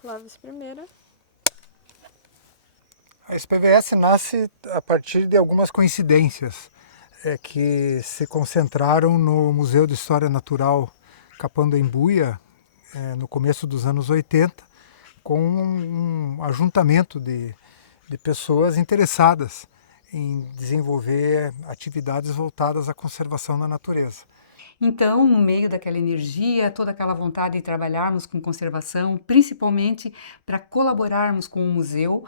Clóvis primeira. A SPVS nasce a partir de algumas coincidências que se concentraram no Museu de História Natural Capandoembuia, no começo dos anos 80, com um ajuntamento de pessoas interessadas em desenvolver atividades voltadas à conservação da natureza. Então, no meio daquela energia, toda aquela vontade de trabalharmos com conservação, principalmente para colaborarmos com o museu,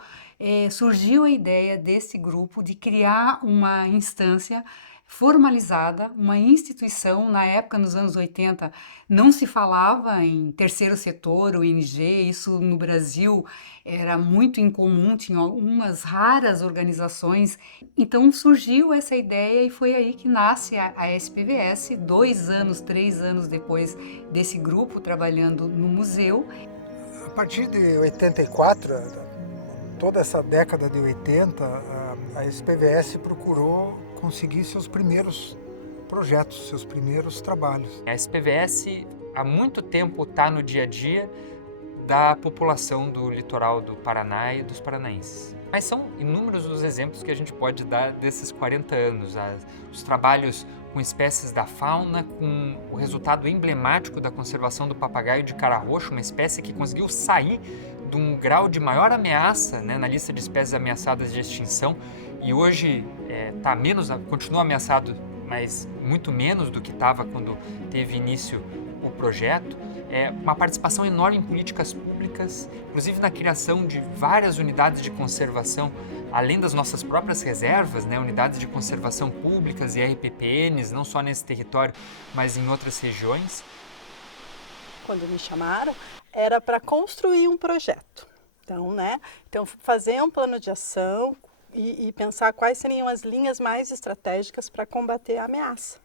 surgiu a ideia desse grupo de criar uma instância formalizada, uma instituição. Na época, nos anos 80, não se falava em terceiro setor, ONG, isso no Brasil era muito incomum, tinha algumas raras organizações. Então surgiu essa ideia e foi aí que nasce a SPVS, 2 anos, 3 anos depois desse grupo trabalhando no museu. A partir de 84, toda essa década de 80, a SPVS procurou conseguir seus primeiros projetos, seus primeiros trabalhos. A SPVS há muito tempo está no dia a dia da população do litoral do Paraná e dos paranaenses. Mas são inúmeros os exemplos que a gente pode dar desses 40 anos. Os trabalhos com espécies da fauna, com o resultado emblemático da conservação do papagaio de cara roxa, uma espécie que conseguiu sair de um grau de maior ameaça, né, na lista de espécies ameaçadas de extinção, e hoje continua ameaçado, mas muito menos do que estava quando teve início o projeto. Uma participação enorme em políticas públicas, inclusive na criação de várias unidades de conservação, além das nossas próprias reservas, né, unidades de conservação públicas e RPPNs, não só nesse território, mas em outras regiões. Quando me chamaram, era para construir um projeto. Então, fazer um plano de ação e pensar quais seriam as linhas mais estratégicas para combater a ameaça,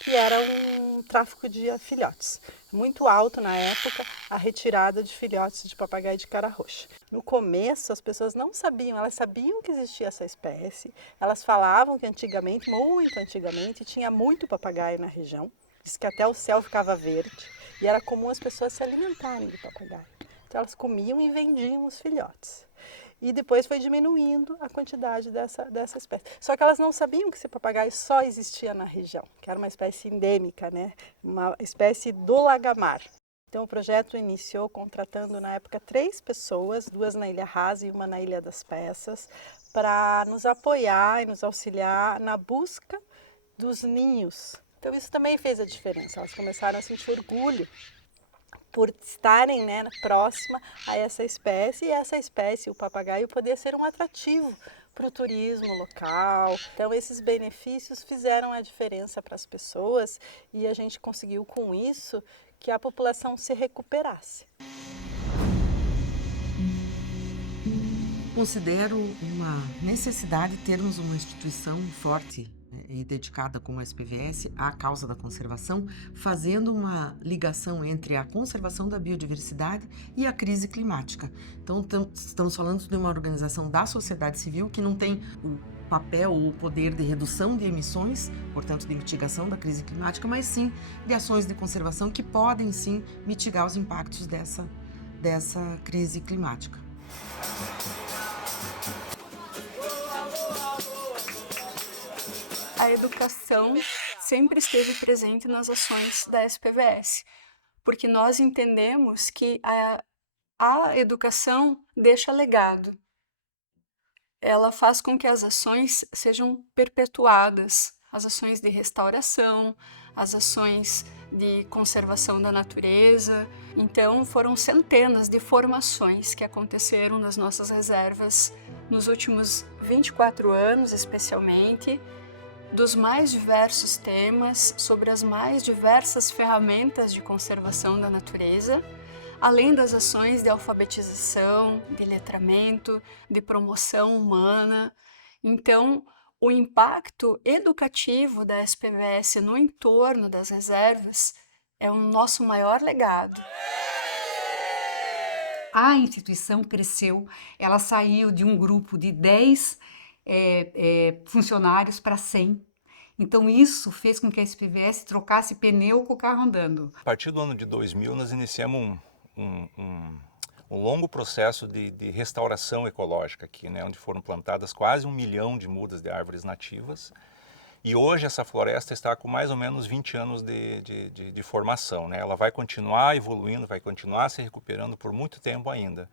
que era um tráfico de filhotes. Muito alto na época, a retirada de filhotes de papagaio de cara roxa. No começo, as pessoas não sabiam, elas sabiam que existia essa espécie, elas falavam que antigamente, muito antigamente, tinha muito papagaio na região, diz que até o céu ficava verde, e era comum as pessoas se alimentarem de papagaio. Então elas comiam e vendiam os filhotes. E depois foi diminuindo a quantidade dessa espécie. Só que elas não sabiam que esse papagaio só existia na região, que era uma espécie endêmica, né? Uma espécie do lagamar. Então o projeto iniciou contratando na época 3 pessoas, 2 na Ilha Rasa e uma na Ilha das Peças, para nos apoiar e nos auxiliar na busca dos ninhos. Então isso também fez a diferença, elas começaram a sentir orgulho por estarem, né, próxima a essa espécie, e essa espécie, o papagaio, poder ser um atrativo para o turismo local. Então esses benefícios fizeram a diferença para as pessoas e a gente conseguiu com isso que a população se recuperasse. Considero uma necessidade termos uma instituição forte e dedicada como a SPVS à causa da conservação, fazendo uma ligação entre a conservação da biodiversidade e a crise climática. Então, estamos falando de uma organização da sociedade civil que não tem o papel ou o poder de redução de emissões, portanto, de mitigação da crise climática, mas sim de ações de conservação que podem, sim, mitigar os impactos dessa crise climática. A educação sempre esteve presente nas ações da SPVS, porque nós entendemos que a educação deixa legado. Ela faz com que as ações sejam perpetuadas, as ações de restauração, as ações de conservação da natureza. Então, foram centenas de formações que aconteceram nas nossas reservas nos últimos 24 anos, especialmente, dos mais diversos temas, sobre as mais diversas ferramentas de conservação da natureza, além das ações de alfabetização, de letramento, de promoção humana. Então, o impacto educativo da SPVS no entorno das reservas é o nosso maior legado. A instituição cresceu, ela saiu de um grupo de 10 funcionários para 100. Então isso fez com que a SPVS trocasse pneu com o carro andando. A partir do ano de 2000 nós iniciamos um longo processo de restauração ecológica aqui, né, onde foram plantadas quase 1 milhão de mudas de árvores nativas. E hoje essa floresta está com mais ou menos 20 anos de formação, né? Ela vai continuar evoluindo, vai continuar se recuperando por muito tempo ainda.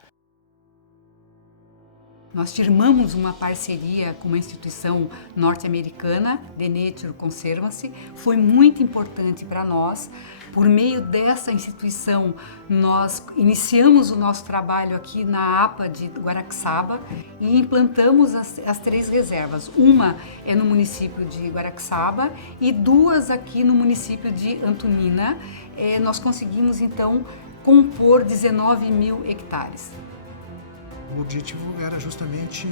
Nós firmamos uma parceria com uma instituição norte-americana, The Nature Conservancy. Foi muito importante para nós. Por meio dessa instituição, nós iniciamos o nosso trabalho aqui na APA de Guaraxaba e implantamos as 3 reservas. Uma é no município de Guaraxaba e 2 aqui no município de Antonina. Nós conseguimos, então, compor 19 mil hectares. O objetivo era justamente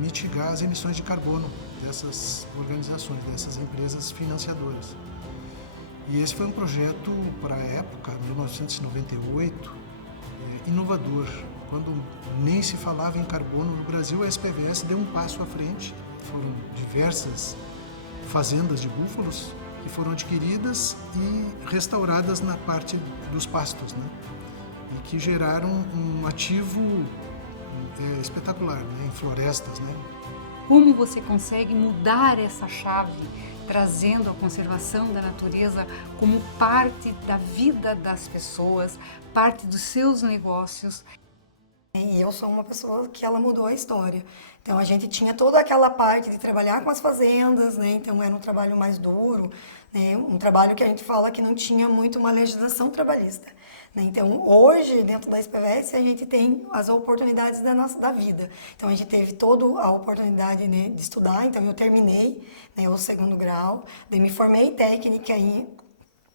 mitigar as emissões de carbono dessas organizações, dessas empresas financiadoras. E esse foi um projeto, para a época, 1998, inovador. Quando nem se falava em carbono no Brasil, a SPVS deu um passo à frente. Foram diversas fazendas de búfalos que foram adquiridas e restauradas na parte dos pastos, né? E que geraram um ativo espetacular, né? Em florestas, né? Como você consegue mudar essa chave, trazendo a conservação da natureza como parte da vida das pessoas, parte dos seus negócios? E eu sou uma pessoa que ela mudou a história. Então a gente tinha toda aquela parte de trabalhar com as fazendas, né? Então era um trabalho mais duro, né? Um trabalho que a gente fala que não tinha muito uma legislação trabalhista, né? Então hoje dentro da SPVS a gente tem as oportunidades da vida. Então a gente teve toda a oportunidade, né, de estudar. Então eu terminei, né, o 2º grau, daí me formei técnica em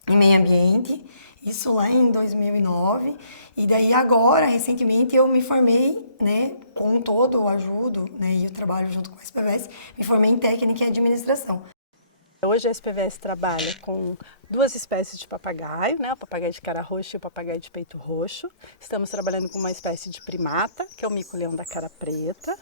meio ambiente. Isso lá em 2009, e daí agora, recentemente, eu me formei, né, com todo o ajudo, né, e o trabalho junto com a SPVS, me formei em técnica e administração. Hoje a SPVS trabalha com 2 espécies de papagaio, né, o papagaio de cara roxa e o papagaio de peito roxo. Estamos trabalhando com uma espécie de primata, que é o mico-leão da cara preta.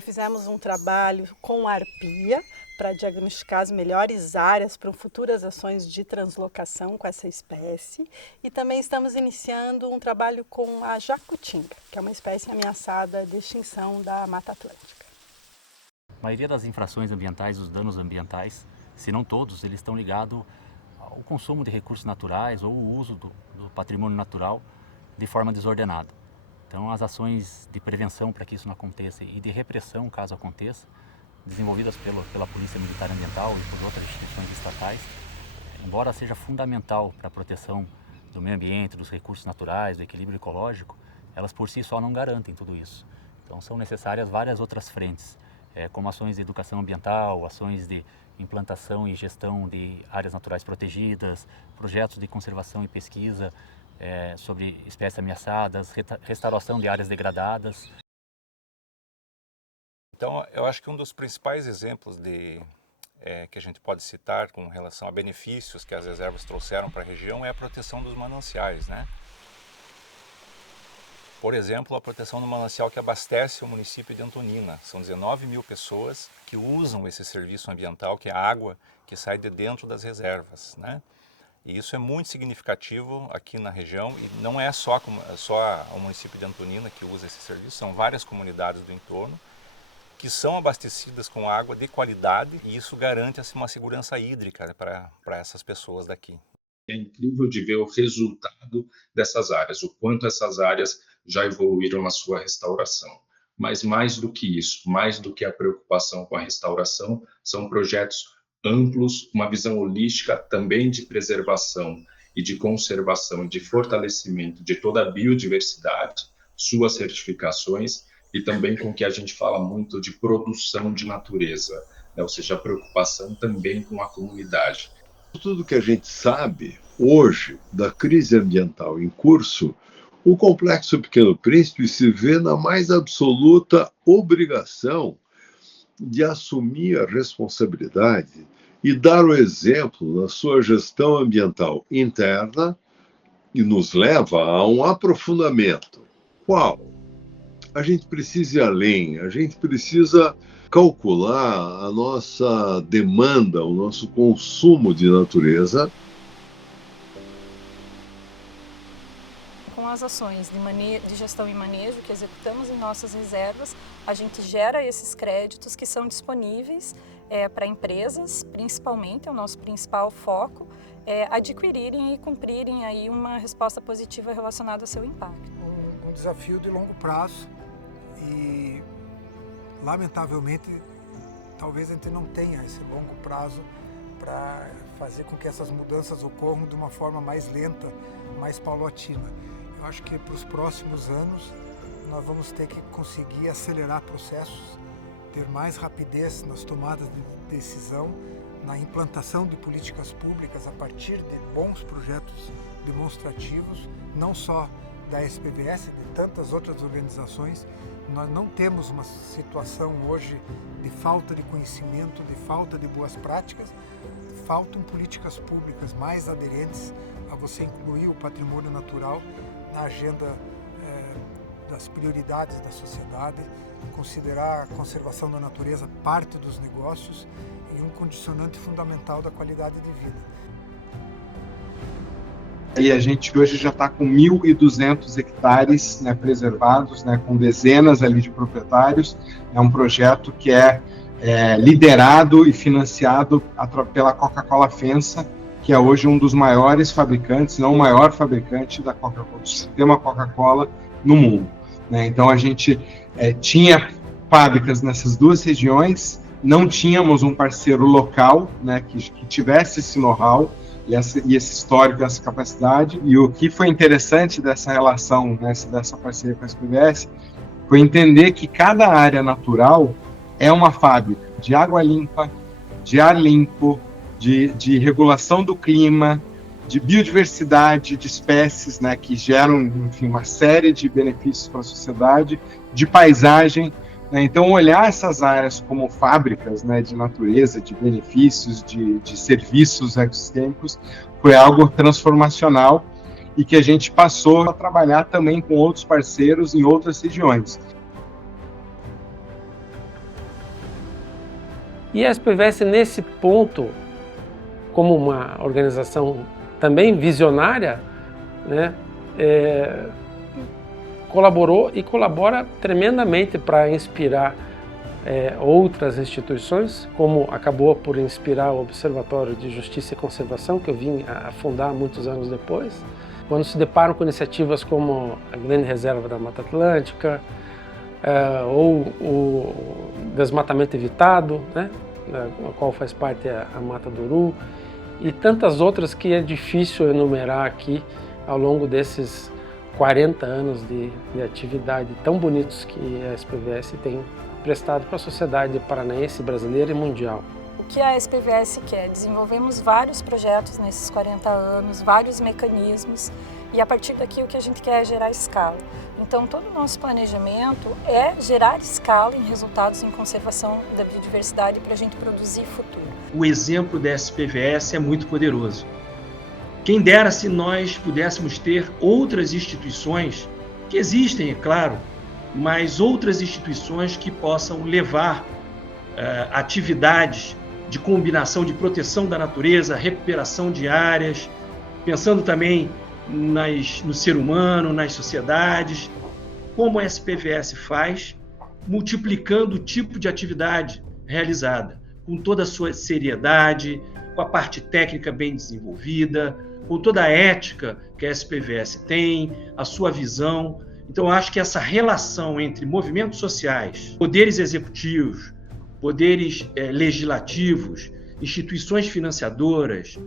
Fizemos um trabalho com arpia, para diagnosticar as melhores áreas para futuras ações de translocação com essa espécie. E também estamos iniciando um trabalho com a jacutinga, que é uma espécie ameaçada de extinção da Mata Atlântica. A maioria das infrações ambientais, os danos ambientais, se não todos, eles estão ligados ao consumo de recursos naturais ou o uso do patrimônio natural de forma desordenada. Então, as ações de prevenção para que isso não aconteça e de repressão, caso aconteça, desenvolvidas pela Polícia Militar Ambiental e por outras instituições estatais, embora seja fundamental para a proteção do meio ambiente, dos recursos naturais, do equilíbrio ecológico, elas por si só não garantem tudo isso. Então são necessárias várias outras frentes, como ações de educação ambiental, ações de implantação e gestão de áreas naturais protegidas, projetos de conservação e pesquisa sobre espécies ameaçadas, restauração de áreas degradadas. Então, eu acho que um dos principais exemplos que a gente pode citar com relação a benefícios que as reservas trouxeram para a região é a proteção dos mananciais, né? Por exemplo, a proteção do manancial que abastece o município de Antonina. São 19 mil pessoas que usam esse serviço ambiental, que é a água que sai de dentro das reservas, né? E isso é muito significativo aqui na região e não é só o município de Antonina que usa esse serviço, são várias comunidades do entorno que são abastecidas com água de qualidade e isso garante assim, uma segurança hídrica para essas pessoas daqui. É incrível de ver o resultado dessas áreas, o quanto essas áreas já evoluíram na sua restauração. Mas mais do que isso, mais do que a preocupação com a restauração, são projetos amplos, uma visão holística também de preservação e de conservação, de fortalecimento de toda a biodiversidade, suas certificações, e também com que a gente fala muito de produção de natureza. né? Ou seja, a preocupação também com a comunidade. Tudo que a gente sabe hoje da crise ambiental em curso, o Complexo Pequeno Príncipe se vê na mais absoluta obrigação de assumir a responsabilidade e dar o exemplo na sua gestão ambiental interna, e nos leva a um aprofundamento. Qual? A gente precisa ir além, a gente precisa calcular a nossa demanda, o nosso consumo de natureza. Com as ações de gestão e manejo que executamos em nossas reservas, a gente gera esses créditos que são disponíveis para empresas, principalmente, é o nosso principal foco, adquirirem e cumprirem aí uma resposta positiva relacionada ao seu impacto. Um desafio de longo prazo e, lamentavelmente, talvez a gente não tenha esse longo prazo para fazer com que essas mudanças ocorram de uma forma mais lenta, mais paulatina. Eu acho que para os próximos anos nós vamos ter que conseguir acelerar processos, ter mais rapidez nas tomadas de decisão, na implantação de políticas públicas a partir de bons projetos demonstrativos, não só da SPVS, de tantas outras organizações. Nós não temos uma situação hoje de falta de conhecimento, de falta de boas práticas. Faltam políticas públicas mais aderentes a você incluir o patrimônio natural na agenda das prioridades da sociedade, considerar a conservação da natureza parte dos negócios e um condicionante fundamental da qualidade de vida. E a gente hoje já está com 1.200 hectares, né, preservados, né, com dezenas ali de proprietários. É um projeto que é liderado e financiado pela Coca-Cola FEMSA, que é hoje um dos maiores fabricantes, não o maior fabricante da Coca-Cola, do sistema Coca-Cola no mundo, né? Então a gente tinha fábricas nessas duas regiões, não tínhamos um parceiro local, né, que tivesse esse know-how e esse histórico, essa capacidade. E o que foi interessante dessa relação, né, dessa parceria com a SPVS, foi entender que cada área natural é uma fábrica de água limpa, de ar limpo, de regulação do clima, de biodiversidade, de espécies, né, que geram, enfim, uma série de benefícios para a sociedade, de paisagem, né? Então, olhar essas áreas como fábricas, né, de natureza, de benefícios, de serviços ecossistêmicos, foi algo transformacional e que a gente passou a trabalhar também com outros parceiros em outras regiões. E a SPVS, nesse ponto, como uma organização também visionária, né, colaborou e colabora tremendamente para inspirar outras instituições, como acabou por inspirar o Observatório de Justiça e Conservação, que eu vim a fundar muitos anos depois, quando se deparam com iniciativas como a Grande Reserva da Mata Atlântica, ou o desmatamento evitado, né, a qual faz parte a Mata do Uru, e tantas outras que é difícil enumerar aqui ao longo desses 40 anos de atividade tão bonitos que a SPVS tem prestado para a sociedade paranaense, brasileira e mundial. O que a SPVS quer? Desenvolvemos vários projetos nesses 40 anos, vários mecanismos, e a partir daqui o que a gente quer é gerar escala. Então todo o nosso planejamento é gerar escala em resultados em conservação da biodiversidade para a gente produzir futuro. O exemplo da SPVS é muito poderoso. Quem dera se nós pudéssemos ter outras instituições, que existem, é claro, mas outras instituições que possam levar atividades de combinação de proteção da natureza, recuperação de áreas, pensando também no ser humano, nas sociedades, como a SPVS faz, multiplicando o tipo de atividade realizada, com toda a sua seriedade, com a parte técnica bem desenvolvida, com toda a ética que a SPVS tem, a sua visão. Então, eu acho que essa relação entre movimentos sociais, poderes executivos, poderes legislativos, instituições financiadoras,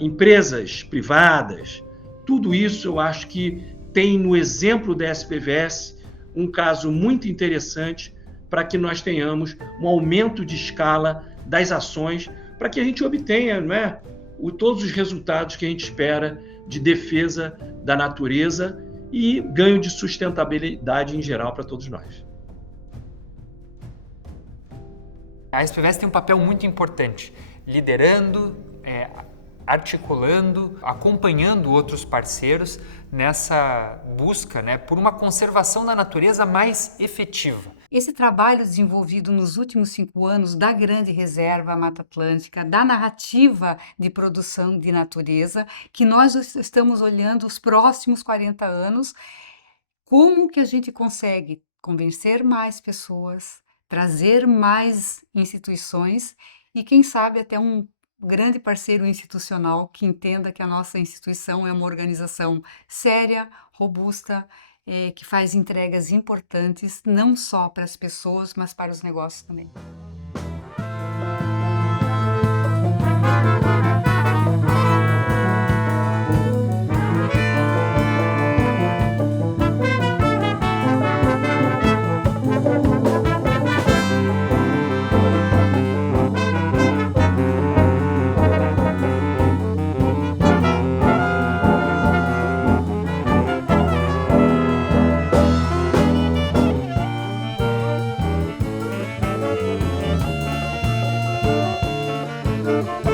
empresas privadas, tudo isso eu acho que tem no exemplo da SPVS um caso muito interessante para que nós tenhamos um aumento de escala das ações, para que a gente obtenha, não é, todos os resultados que a gente espera de defesa da natureza e ganho de sustentabilidade em geral para todos nós. A SPVS tem um papel muito importante, liderando, articulando, acompanhando outros parceiros nessa busca, né, por uma conservação da natureza mais efetiva. Esse trabalho desenvolvido nos últimos 5 anos da Grande Reserva Mata Atlântica, da narrativa de produção de natureza, que nós estamos olhando os próximos 40 anos, como que a gente consegue convencer mais pessoas, trazer mais instituições e, quem sabe, até um grande parceiro institucional que entenda que a nossa instituição é uma organização séria, robusta, que faz entregas importantes, não só para as pessoas, mas para os negócios também. Música